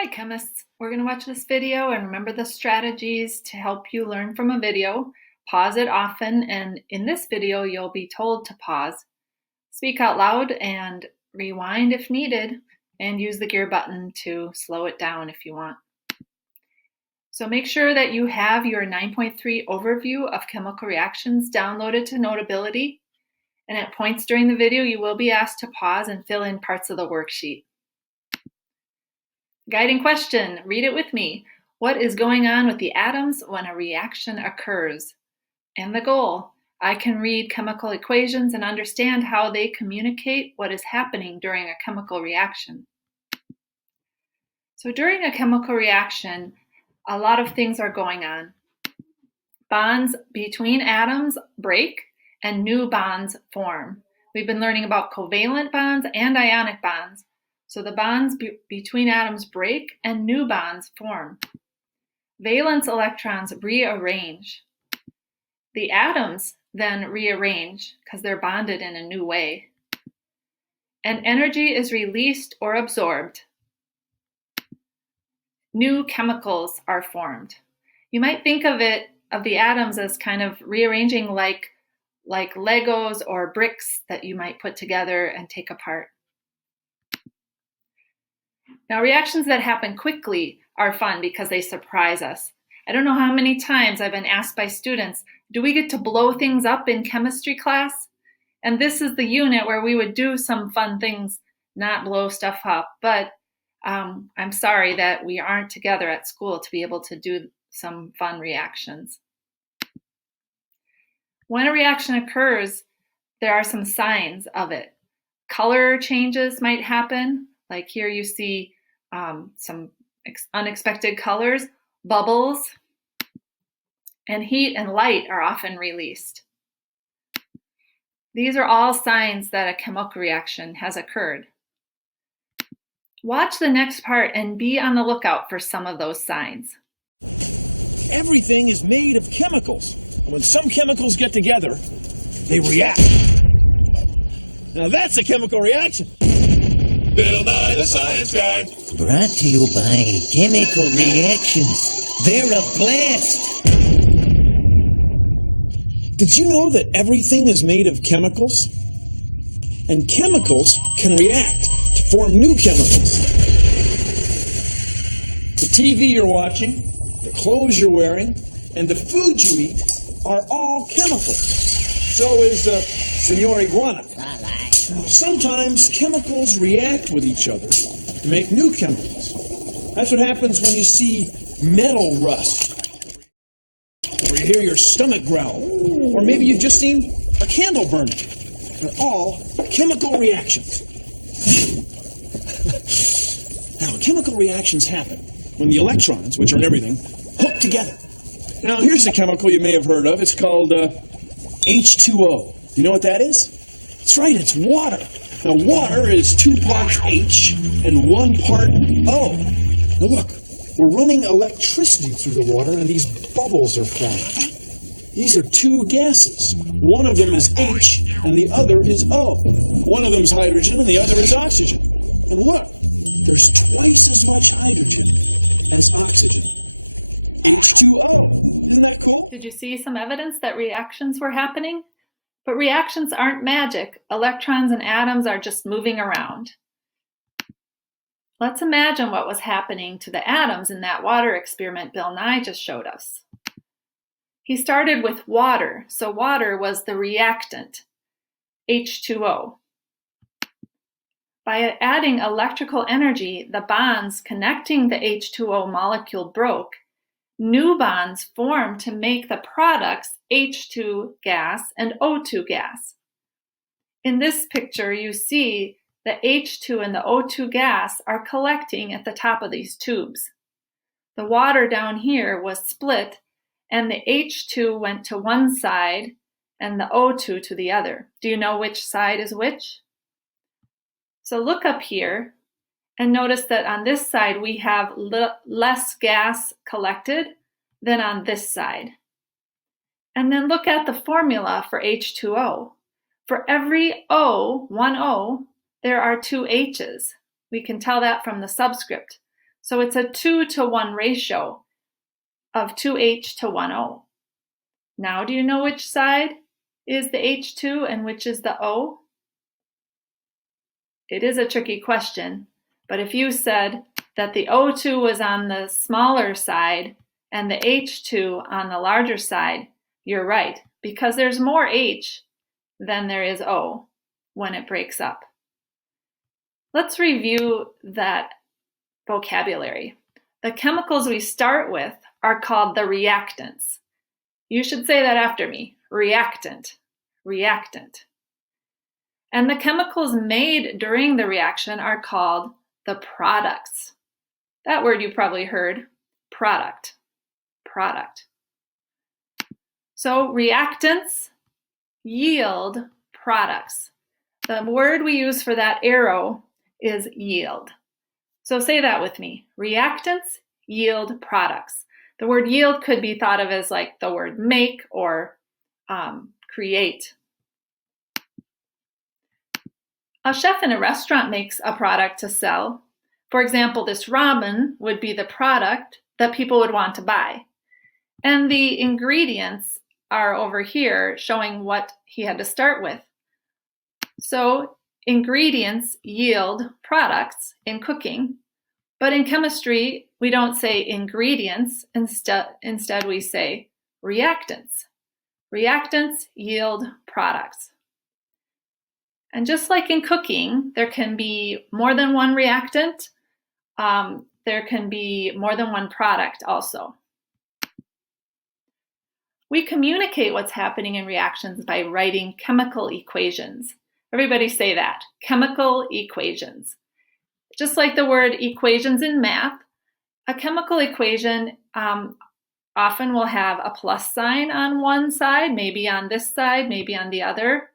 Hi chemists, we're going to watch this video and remember the strategies to help you learn from a video. Pause it often, and in this video you'll be told to pause. Speak out loud and rewind if needed, and use the gear button to slow it down if you want. So make sure that you have your 9.3 overview of chemical reactions downloaded to Notability, and at points during the video you will be asked to pause and fill in parts of the worksheet. Guiding question, read it with me. What is going on with the atoms when a reaction occurs? And the goal, I can read chemical equations and understand how they communicate what is happening during a chemical reaction. So during a chemical reaction, a lot of things are going on. Bonds between atoms break and new bonds form. We've been learning about covalent bonds and ionic bonds. So the bonds between atoms break and new bonds form. Valence electrons rearrange. The atoms then rearrange because they're bonded in a new way. And energy is released or absorbed. New chemicals are formed. You might think of the atoms as kind of rearranging like Legos or bricks that you might put together and take apart. Now, reactions that happen quickly are fun because they surprise us. I don't know how many times I've been asked by students, do we get to blow things up in chemistry class? And this is the unit where we would do some fun things, not blow stuff up. But I'm sorry that we aren't together at school to be able to do some fun reactions. When a reaction occurs, there are some signs of it. Color changes might happen, like here you see some unexpected colors, bubbles, and heat and light are often released. These are all signs that a chemical reaction has occurred. Watch the next part and be on the lookout for some of those signs. Everything is made of chemicals. When some chemicals get together, they react. Now that's a chemical reaction. Bill Nye the Science Guy. Brought to you by Chemical Reactions. They're a blast. Did you know that everything is made of chemicals? And chemicals can react to form new chemicals. The TV you're watching, the clothes you're wearing, and the food you eat are all chemicals. So is Senor Iguana. Sometimes chemicals react with each other to make new chemicals. That's what happens when you see metal rust, or you hear your stomach growl, or maybe you've just seen a candle burning. They're all chemical reactions. Now, chemical reactions happen when the electrons, which are in everything, hook together. Now, here's a chemical you may have heard of. It's called H2O. Do you know what that is? That's right, it's water. Now, water is 2 parts H and 1 part O. Now, look, we're running electricity through the water, and these bubbles are forming. These are two gases. One of them is H, and the other is O. One of them is hydrogen, and the other is oxygen. And look, there's twice as much hydrogen as oxygen. H2O. Isn't that cool? Did you see some evidence that reactions were happening? But reactions aren't magic. Electrons and atoms are just moving around. Let's imagine what was happening to the atoms in that water experiment Bill Nye just showed us. He started with water, so water was the reactant, H2O. By adding electrical energy, the bonds connecting the H2O molecule broke. New bonds formed to make the products H2 gas and O2 gas. In this picture, you see the H2 and the O2 gas are collecting at the top of these tubes. The water down here was split, and the H2 went to one side and the O2 to the other. Do you know which side is which? So look up here and notice that on this side we have less gas collected than on this side. And then look at the formula for H2O. For every O, one O, there are two H's. We can tell that from the subscript. So it's a 2-to-1 ratio of 2H to 1O. Now do you know which side is the H2 and which is the O? It is a tricky question, but if you said that the O2 was on the smaller side and the H2 on the larger side, you're right, because there's more H than there is O when it breaks up. Let's review that vocabulary. The chemicals we start with are called the reactants. You should say that after me. Reactant, reactant. And the chemicals made during the reaction are called the products. That word you probably heard, product, product. So reactants yield products. The word we use for that arrow is yield. So say that with me. Reactants yield products. The word yield could be thought of as like the word make or create. A chef in a restaurant makes a product to sell. For example, this ramen would be the product that people would want to buy. And the ingredients are over here showing what he had to start with. So ingredients yield products in cooking, but in chemistry, we don't say ingredients. Instead we say reactants. Reactants yield products. And just like in cooking, there can be more than one reactant. There can be more than one product also. We communicate what's happening in reactions by writing chemical equations. Everybody say that, chemical equations. Just like the word equations in math, a chemical equation often will have a plus sign on one side, maybe on this side, maybe on the other.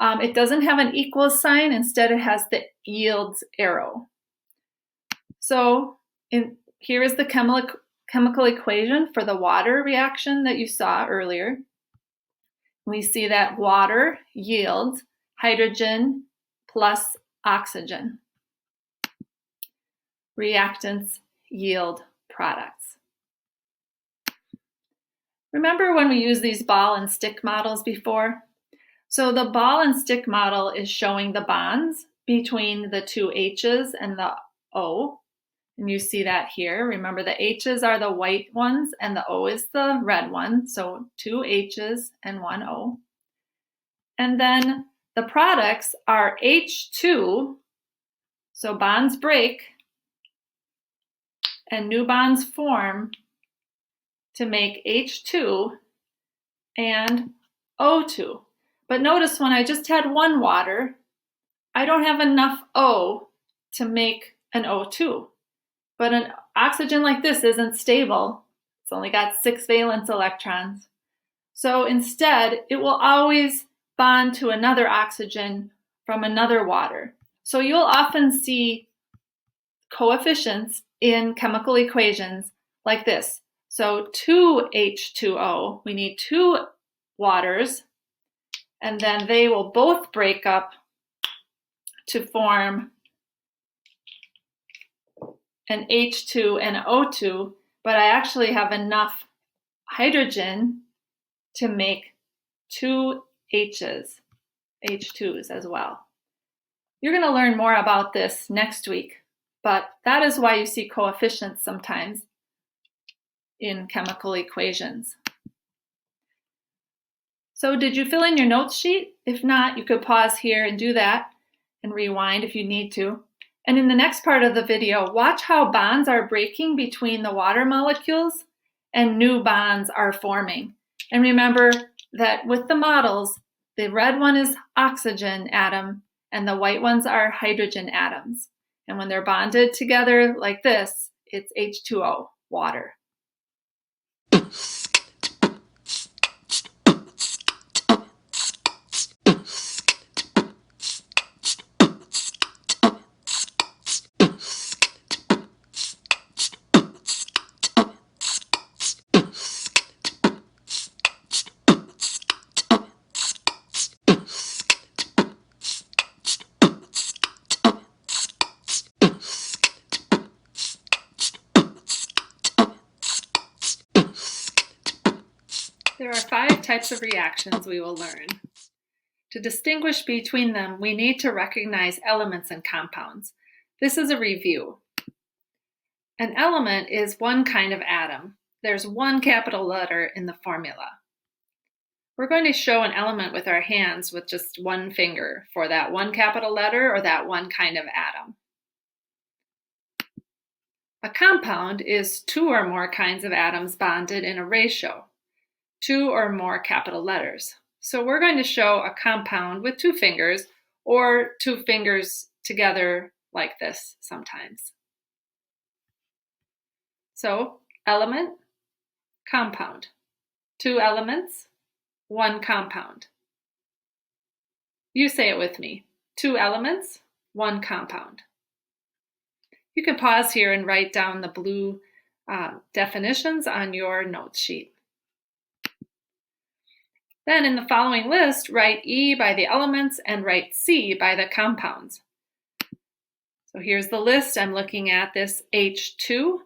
It doesn't have an equal sign, instead it has the yields arrow. So here is the chemical equation for the water reaction that you saw earlier. We see that water yields hydrogen plus oxygen. Reactants yield products. Remember when we used these ball and stick models before? So the ball and stick model is showing the bonds between the two H's and the O. And you see that here. Remember, the H's are the white ones and the O is the red one. So 2 H's and 1 O. And then the products are H2. So bonds break and new bonds form to make H2 and O2. But notice when I just had one water, I don't have enough O to make an O2. But an oxygen like this isn't stable. It's only got 6 valence electrons. So instead, it will always bond to another oxygen from another water. So you'll often see coefficients in chemical equations like this. So 2H2O, we need 2 waters, and then they will both break up to form an H2 and an O2, but I actually have enough hydrogen to make 2 H's, H2s as well. You're going to learn more about this next week, but that is why you see coefficients sometimes in chemical equations. So did you fill in your notes sheet? If not, you could pause here and do that and rewind if you need to. And in the next part of the video, watch how bonds are breaking between the water molecules and new bonds are forming. And remember that with the models, the red one is oxygen atom and the white ones are hydrogen atoms. And when they're bonded together like this, it's H2O, water. There are 5 types of reactions we will learn. To distinguish between them, we need to recognize elements and compounds. This is a review. An element is one kind of atom. There's one capital letter in the formula. We're going to show an element with our hands with just one finger for that one capital letter or that one kind of atom. A compound is 2 or more kinds of atoms bonded in a ratio, 2 or more capital letters. So we're going to show a compound with 2 fingers or 2 fingers together like this sometimes. So element, compound. 2 elements, 1 compound. You say it with me. 2 elements, 1 compound. You can pause here and write down the blue definitions on your notes sheet. Then in the following list, write E by the elements and write C by the compounds. So here's the list. I'm looking at this H2,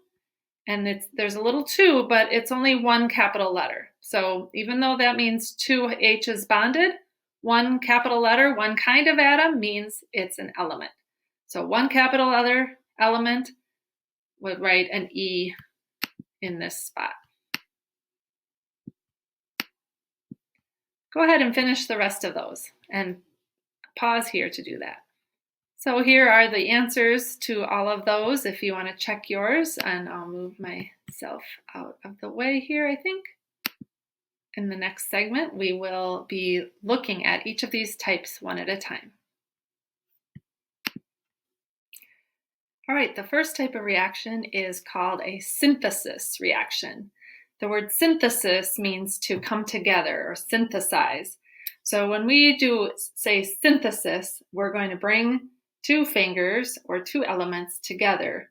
and there's a little 2, but it's only 1 capital letter. So even though that means 2 H's bonded, 1 capital letter, 1 kind of atom means it's an element. So 1 capital letter element would write an E in this spot. Go ahead and finish the rest of those and pause here to do that. So here are the answers to all of those if you want to check yours, and I'll move myself out of the way here, I think. In the next segment, we will be looking at each of these types one at a time. All right, the first type of reaction is called a synthesis reaction. The word synthesis means to come together or synthesize. So when we do, say, synthesis, we're going to bring 2 fingers or 2 elements together.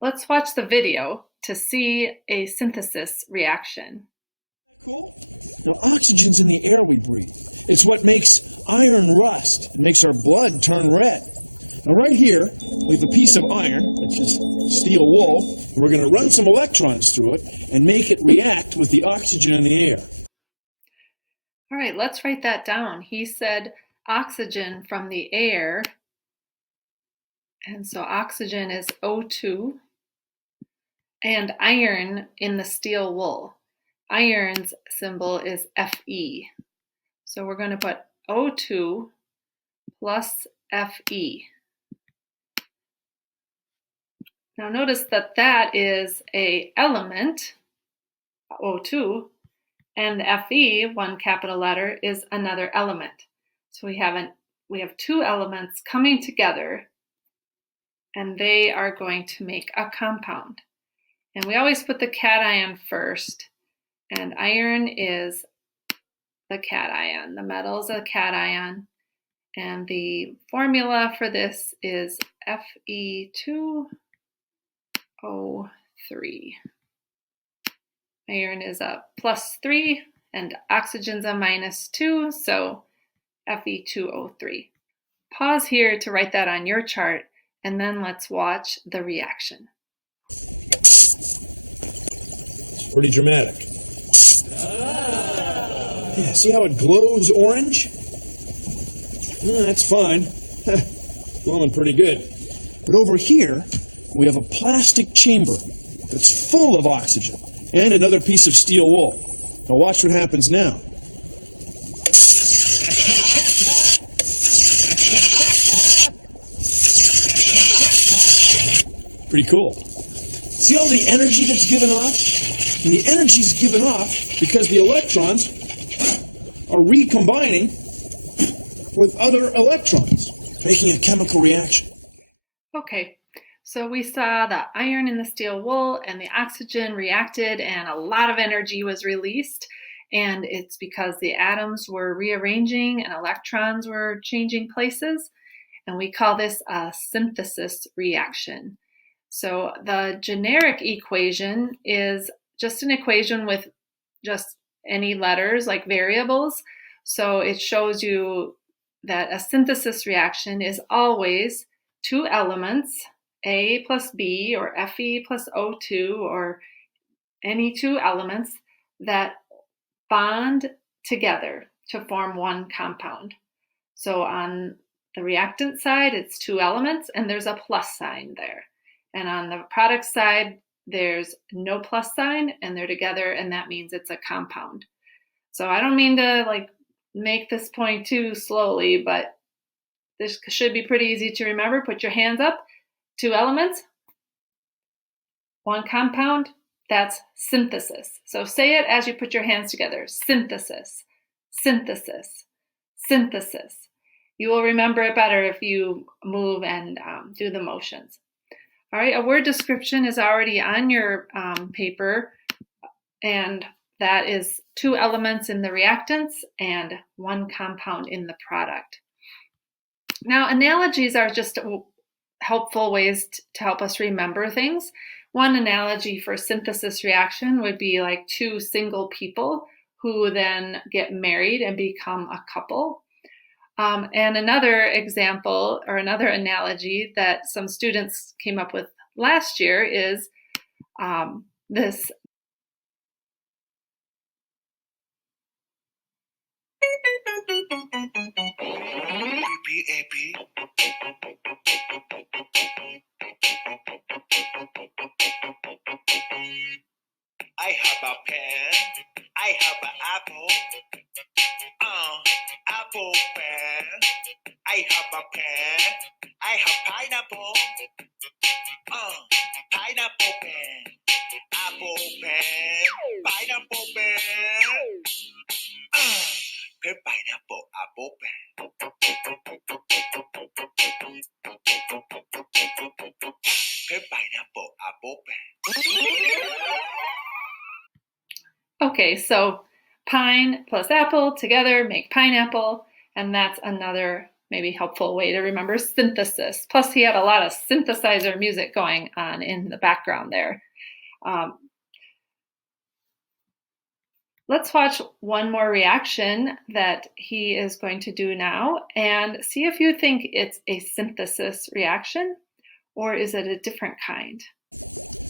Let's watch the video to see a synthesis reaction. Cool. Now, oxygen's in the air we breathe. It's what makes iron rust. It makes our blood turn red. Now, right here, we have a piece of iron, which is steel wool. We're going to run some electrons through it and make it react with the oxygen in the air. All right, let's write that down. He said oxygen from the air, and so oxygen is O2, and iron in the steel wool. Iron's symbol is Fe. So we're going to put O2 plus Fe. Now notice that that is an element, O2, and the Fe, 1 capital letter, is another element. So we have 2 elements coming together, and they are going to make a compound. And we always put the cation first, and iron is the cation. The metal is a cation, and the formula for this is Fe2O3. Iron is a +3 and oxygen's a -2, so Fe2O3. Pause here to write that on your chart, and then let's watch the reaction. It's pretty dramatic. Yeah, see how it glows orange? Yeah, that's fine. Glowing pretty good. But over here, we have a plastic chamber that's full of oxygen and another piece of steel wool. Now watch what happens now. Pretty cool. See all the energy that's given off? And the energy's given off because the electrons are recombining with other electrons, making a chemical reaction. Okay, so we saw the iron in the steel wool and the oxygen reacted and a lot of energy was released, and it's because the atoms were rearranging and electrons were changing places, and we call this a synthesis reaction. So the generic equation is just an equation with just any letters like variables. So it shows you that a synthesis reaction is always 2 elements, A plus B or Fe plus O2 or any 2 elements that bond together to form one compound. So on the reactant side, it's two elements and there's a plus sign there. And on the product side, there's no plus sign and they're together, and that means it's a compound. So I don't mean to make this point too slowly, but this should be pretty easy to remember. Put your hands up. Two elements, one compound, that's synthesis. So say it as you put your hands together. Synthesis, synthesis, synthesis. You will remember it better if you move and do the motions. All right, a word description is already on your paper, and that is two elements in the reactants and one compound in the product. Now, analogies are just helpful ways to help us remember things. One analogy for synthesis reaction would be like two single people who then get married and become a couple. And another example or another analogy that some students came up with last year is this. I have a pen, I have an apple, apple pen. I have a pen, I have pineapple, pineapple pen, apple pen, pineapple pen, pen, pineapple, apple pen. Pen, pineapple, apple pen. Okay, so pine plus apple together make pineapple, and that's another maybe helpful way to remember synthesis. Plus, he had a lot of synthesizer music going on in the background there. Let's watch one more reaction that he is going to do now and see if you think it's a synthesis reaction or is it a different kind.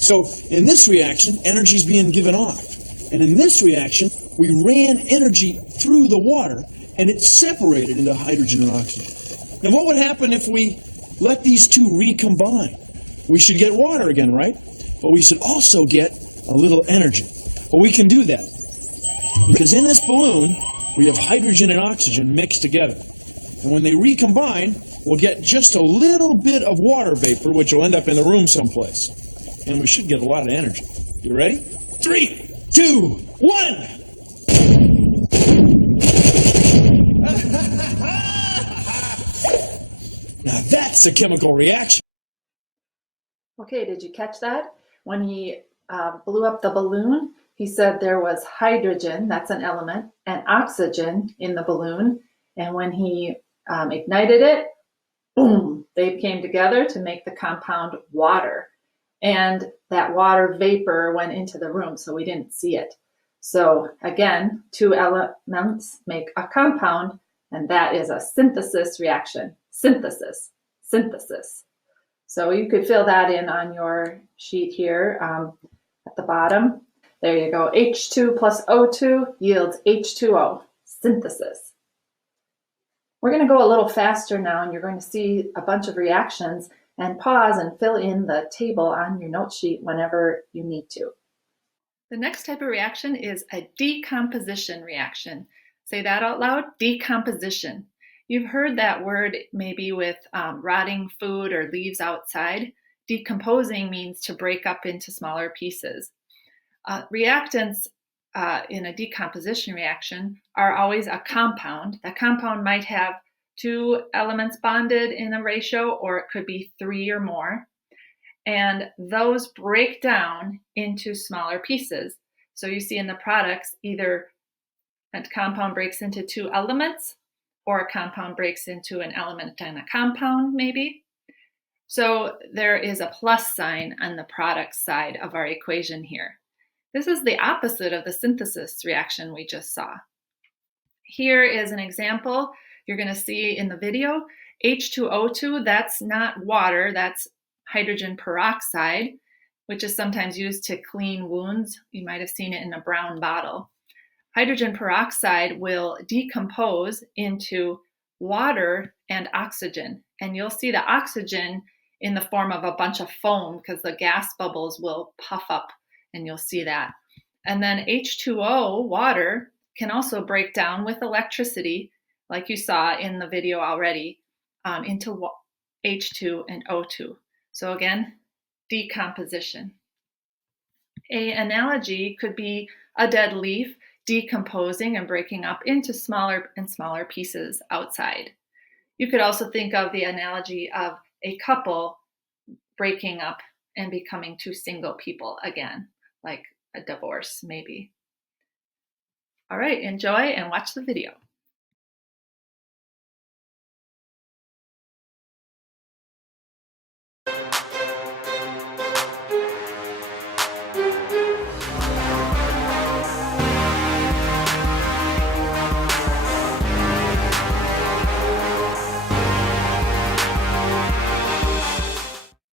So in this reaction, energy is being given off. And in this reaction, we ran energy through the water and it separated into hydrogen and oxygen. Now what would happen if we let these two recombine? We should get water again, right? But we should also get a little energy. Well, we can do that because in this balloon, we have hydrogen and oxygen mixed together. And when they recombine, we'll get just a little bit of water vapor, which will end up in the room someplace. And we should get a lot of energy. You ready? 3, 2, 1! Now that's a chemical reaction. Okay, did you catch that? When he blew up the balloon, he said there was hydrogen, that's an element, and oxygen in the balloon. And when he ignited it, boom, they came together to make the compound water. And that water vapor went into the room, so we didn't see it. So again, two elements make a compound, and that is a synthesis reaction. Synthesis, synthesis. So you could fill that in on your sheet here at the bottom. There you go. H2 plus O2 yields H2O, synthesis. We're going to go a little faster now, and you're going to see a bunch of reactions, and pause and fill in the table on your note sheet whenever you need to. The next type of reaction is a decomposition reaction. Say that out loud, decomposition. You've heard that word maybe with rotting food or leaves outside. Decomposing means to break up into smaller pieces. Reactants in a decomposition reaction are always a compound. The compound might have two elements bonded in a ratio, or it could be 3 or more. And those break down into smaller pieces. So you see in the products, either a compound breaks into 2 elements, or a compound breaks into an element and a compound, maybe. So there is a plus sign on the product side of our equation here. This is the opposite of the synthesis reaction we just saw. Here is an example. You're going to see in the video, H2O2, that's not water, that's hydrogen peroxide, which is sometimes used to clean wounds. You might have seen it in a brown bottle. hydrogen peroxide will decompose into water and oxygen. And you'll see the oxygen in the form of a bunch of foam because the gas bubbles will puff up, and you'll see that. And then H2O, water, can also break down with electricity, like you saw in the video already, into H2 and O2. So again, decomposition. An analogy could be a dead leaf decomposing and breaking up into smaller and smaller pieces outside. You could also think of the analogy of a couple breaking up and becoming two single people again, like a divorce maybe. All right, enjoy and watch the video.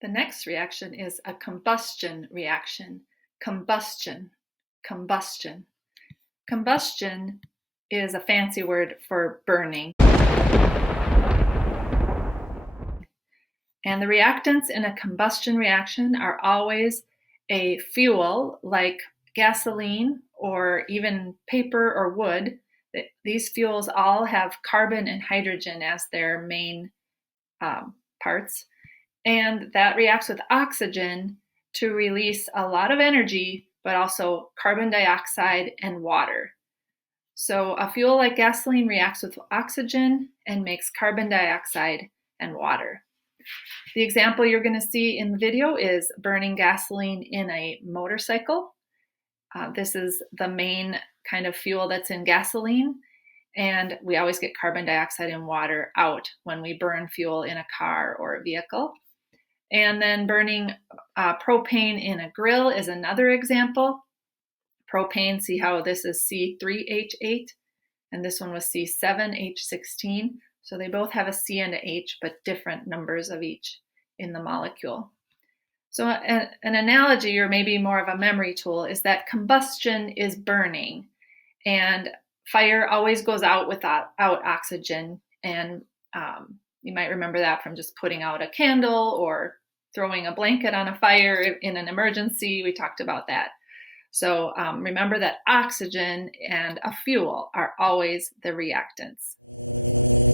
The next reaction is a combustion reaction. Combustion. Combustion is a fancy word for burning. And the reactants in a combustion reaction are always a fuel like gasoline or even paper or wood. These fuels all have carbon and hydrogen as their main parts. And that reacts with oxygen to release a lot of energy, but also carbon dioxide and water. So a fuel like gasoline reacts with oxygen and makes carbon dioxide and water. The example you're going to see in the video is burning gasoline in a motorcycle. This is the main kind of fuel that's in gasoline, and we always get carbon dioxide and water out when we burn fuel in a car or a vehicle. And then burning propane in a grill is another example. Propane, see how this is C3H8, and this one was C7H16. So they both have a C and a H, but different numbers of each in the molecule. So an analogy, or maybe more of a memory tool, is that combustion is burning, and fire always goes out without oxygen. And you might remember that from just putting out a candle or throwing a blanket on a fire in an emergency. We talked about that. So remember that oxygen and a fuel are always the reactants.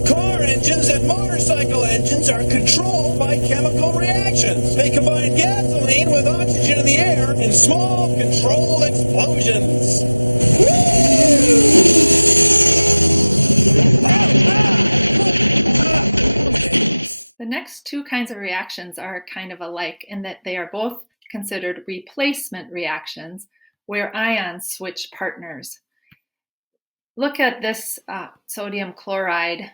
Car engines and motorcycle engines are controlled by chemical reactions. They combine gasoline with oxygen in the air in small, controlled explosions. The next two kinds of reactions are kind of alike in that they are both considered replacement reactions, where ions switch partners. Look at this sodium chloride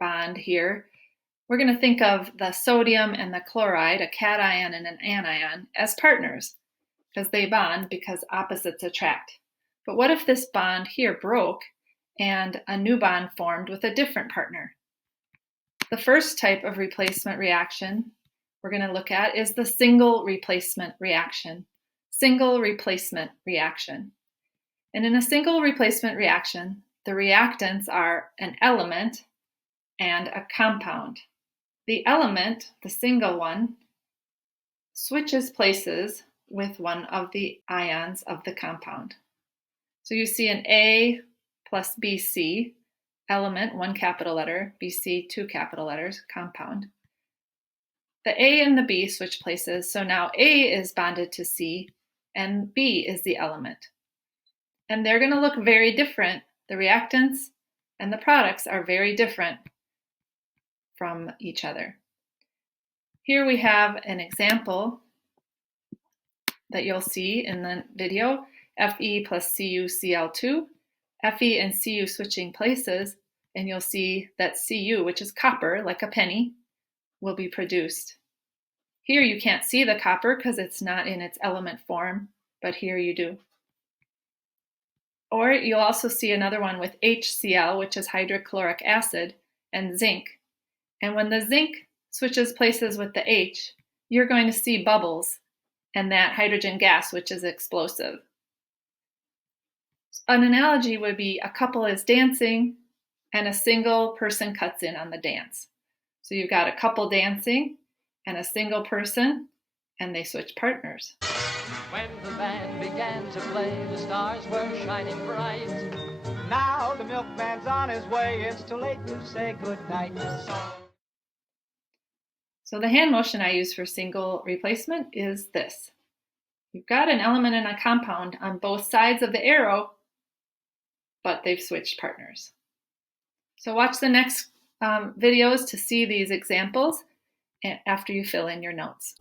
bond here. We're going to think of the sodium and the chloride, a cation and an anion, as partners because they bond because opposites attract. But what if this bond here broke and a new bond formed with a different partner? The first type of replacement reaction we're going to look at is the single replacement reaction. Single replacement reaction. And in a single replacement reaction, the reactants are an element and a compound. The element, the single one, switches places with one of the ions of the compound. So you see an A plus BC, element, one capital letter, BC, two capital letters, compound. The A and the B switch places, so now A is bonded to C and B is the element. And they're going to look very different. The reactants and the products are very different from each other. Here we have an example that you'll see in the video, Fe plus CuCl2, Fe and Cu switching places, and you'll see that Cu, which is copper, like a penny, will be produced. Here you can't see the copper because it's not in its element form, but here you do. Or you'll also see another one with HCl, which is hydrochloric acid, and zinc. And when the zinc switches places with the H, you're going to see bubbles and that hydrogen gas, which is explosive. An analogy would be a couple is dancing and a single person cuts in on the dance. So you've got a couple dancing and a single person, and they switch partners. When the band began to play, the stars were shining bright. Now the milkman's on his way, it's too late to say goodnight. So the hand motion I use for single replacement is this. You've got an element and a compound on both sides of the arrow, but they've switched partners. So watch the next videos to see these examples after you fill in your notes.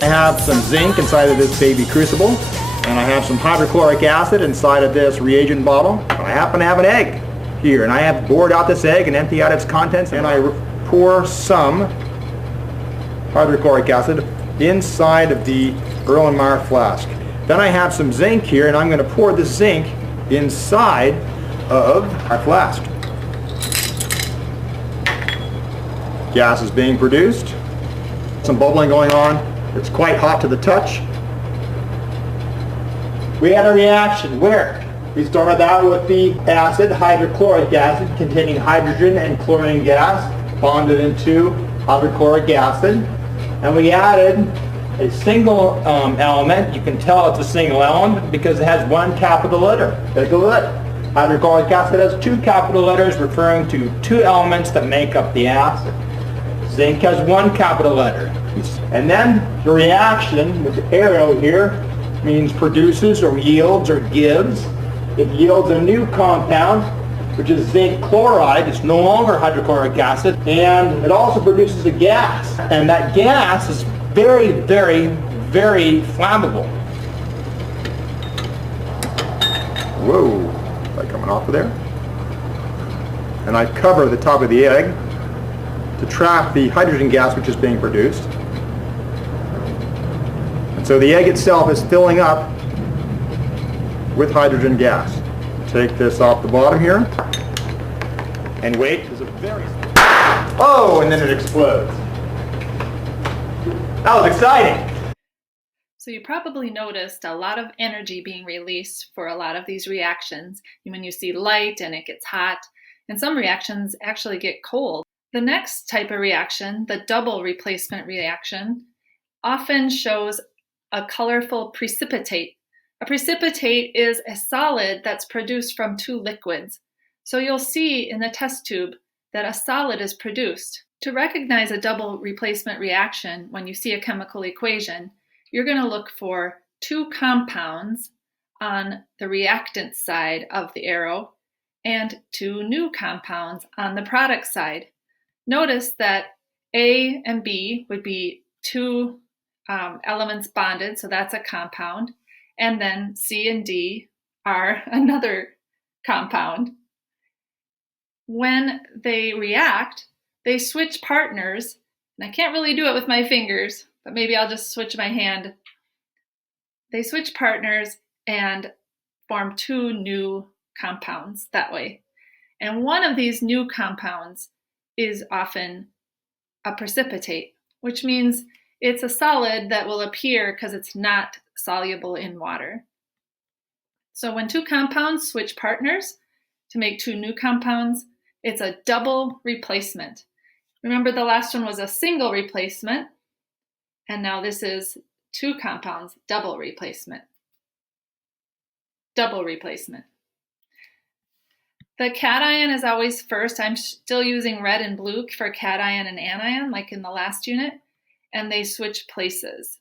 I have some zinc inside of this baby crucible, and I have some hydrochloric acid inside of this reagent bottle. I happen to have an egg here, and I have bored out this egg and empty out its contents, and I pour some hydrochloric acid inside of the Erlenmeyer flask. Then I have some zinc here, and I'm going to pour the zinc inside of our flask. Gas is being produced. Some bubbling going on. It's quite hot to the touch. We had a reaction where we started out with the acid, hydrochloric acid, containing hydrogen and chlorine gas, bonded into hydrochloric acid. And we added a single element. You can tell it's a single element because it has one capital letter. Take a look. Hydrochloric acid has two capital letters referring to two elements that make up the acid. Zinc has one capital letter. And then the reaction with the arrow here means produces or yields or gives. It yields a new compound, which is zinc chloride. It's no longer hydrochloric acid. And it also produces a gas. And that gas is very, very, very flammable. Whoa, is that coming off of there? And I cover the top of the egg to trap the hydrogen gas which is being produced. And so the egg itself is filling up with hydrogen gas. Take this off the bottom here and wait. There's a very... Oh, and then it explodes. That was exciting. So you probably noticed a lot of energy being released for a lot of these reactions. When you see light and it gets hot, and some reactions actually get cold. The next type of reaction, the double replacement reaction, often shows a colorful precipitate. A precipitate is a solid that's produced from two liquids. So you'll see in the test tube that a solid is produced. To recognize a double replacement reaction when you see a chemical equation, you're going to look for two compounds on the reactant side of the arrow and two new compounds on the product side. Notice that A and B would be two elements bonded, so that's a compound, and then C and D are another compound. When they react, they switch partners, and I can't really do it with my fingers, but maybe I'll just switch my hand. They switch partners and form two new compounds that way. And one of these new compounds is often a precipitate, which means it's a solid that will appear because it's not soluble in water. So when two compounds switch partners to make two new compounds, it's a double replacement. Remember, the last one was a single replacement, and now this is two compounds, double replacement. Double replacement. The cation is always first. I'm still using red and blue for cation and anion, like in the last unit, and they switch places.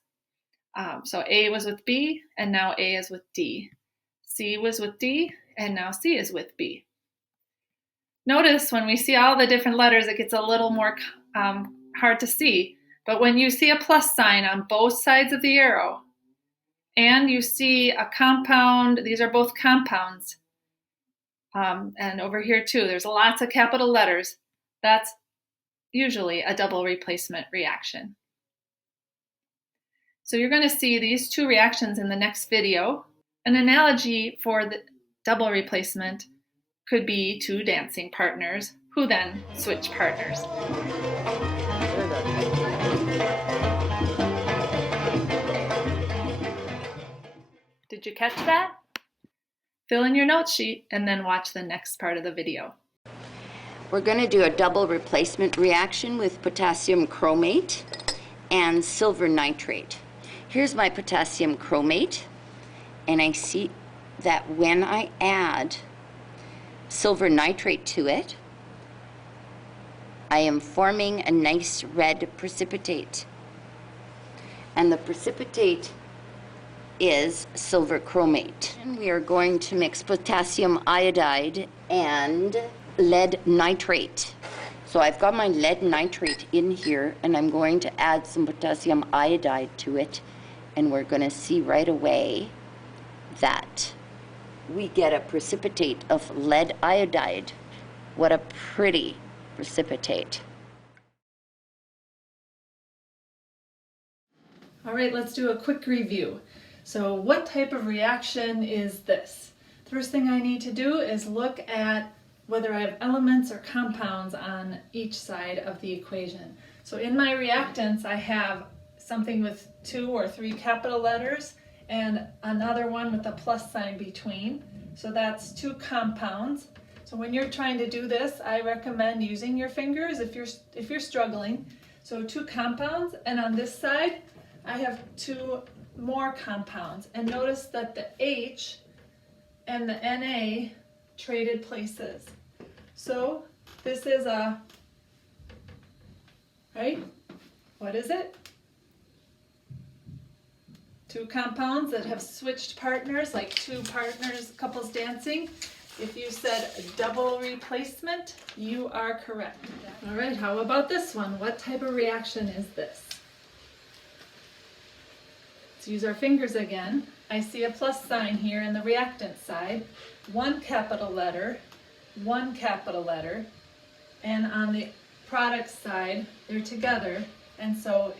So A was with B, and now A is with D. C was with D, and now C is with B. Notice when we see all the different letters, it gets a little more hard to see. But when you see a plus sign on both sides of the arrow, and you see a compound, these are both compounds, and over here too, there's lots of capital letters. That's usually a double replacement reaction. So you're going to see these two reactions in the next video. An analogy for the double replacement could be two dancing partners who then switch partners. Did you catch that? Fill in your note sheet and then watch the next part of the video. We're going to do a double replacement reaction with potassium chromate and silver nitrate. Here's my potassium chromate, and I see that when I add silver nitrate to it, I am forming a nice red precipitate. And the precipitate is silver chromate. And we are going to mix potassium iodide and lead nitrate. So I've got my lead nitrate in here, and I'm going to add some potassium iodide to it, and we're going to see right away that we get a precipitate of lead iodide. What a pretty precipitate. All right, let's do a quick review. So what type of reaction is this? The first thing I need to do is look at whether I have elements or compounds on each side of the equation. So in my reactants, I have something with 2 or 3 capital letters and another one with a plus sign between. So that's 2 compounds. So when you're trying to do this, I recommend using your fingers if you're struggling. So 2 compounds, and on this side, I have 2 more compounds. And notice that the H and the Na traded places. So this is a, right? What is it? 2 compounds that have switched partners, like 2 partners, couples dancing. If you said double replacement, you are correct. All right, how about this one? What type of reaction is this? Let's use our fingers again. I see a plus sign here in the reactant side. 1 capital letter, 1 capital letter, and on the product side, they're together, and so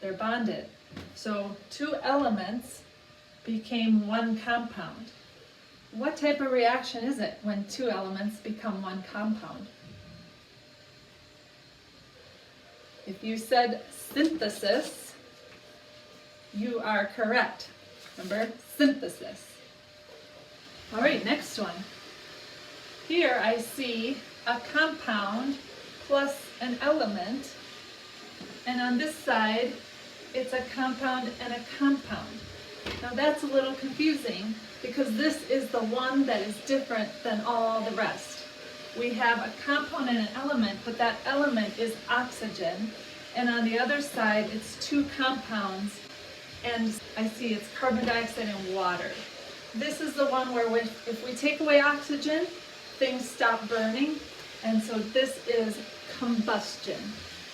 they're bonded. So 2 elements became 1 compound. What type of reaction is it when 2 elements become 1 compound? If you said synthesis, you are correct. Remember, synthesis. All right, next one. Here I see a compound plus an element, and on this side, it's a compound and a compound. Now that's a little confusing because this is the one that is different than all the rest. We have a compound and an element, but that element is oxygen, and on the other side, it's 2 compounds, and I see it's carbon dioxide and water. This is the one where if we take away oxygen, things stop burning, and so this is combustion.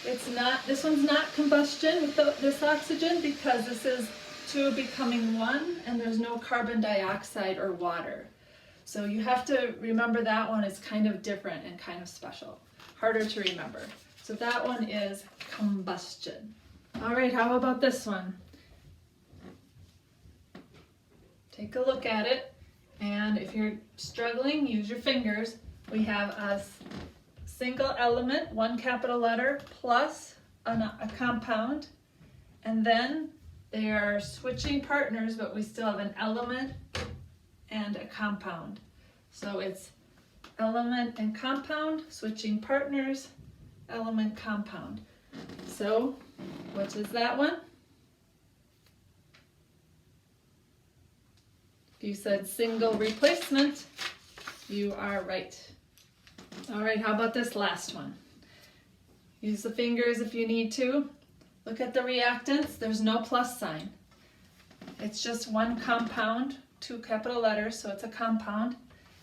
This one's not combustion with this oxygen because this is 2 becoming 1 and there's no carbon dioxide or water. So you have to remember that one is kind of different and kind of special. Harder to remember. So that one is combustion. All right, how about this one? Take a look at it, and if you're struggling, use your fingers. We have a single element, 1 capital letter, plus a compound, and then they are switching partners, but we still have an element and a compound. So it's element and compound, switching partners, element, compound. So what is that one? If you said single replacement, you are right. All right, how about this last one? Use the fingers if you need to. Look at the reactants. There's no plus sign. It's just 1 compound, 2 capital letters, so it's a compound.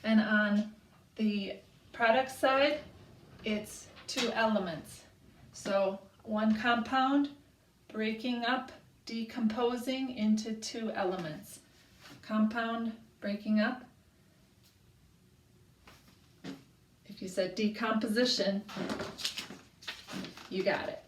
And on the product side, it's 2 elements. So 1 compound breaking up, decomposing into 2 elements. Compound breaking up. If If you said decomposition, you got it.